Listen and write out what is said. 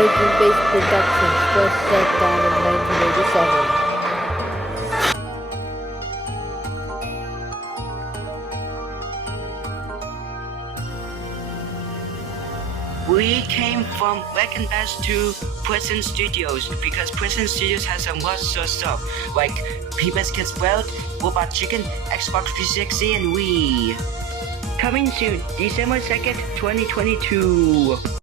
Origin-based productions, first set down in 1987. We came from Wagon Bass to Preston Studios because Preston Studios has some monster stuff like P-Bass Kids World, Robot Chicken, Xbox 360, and Wii. Coming soon, December 2nd, 2022.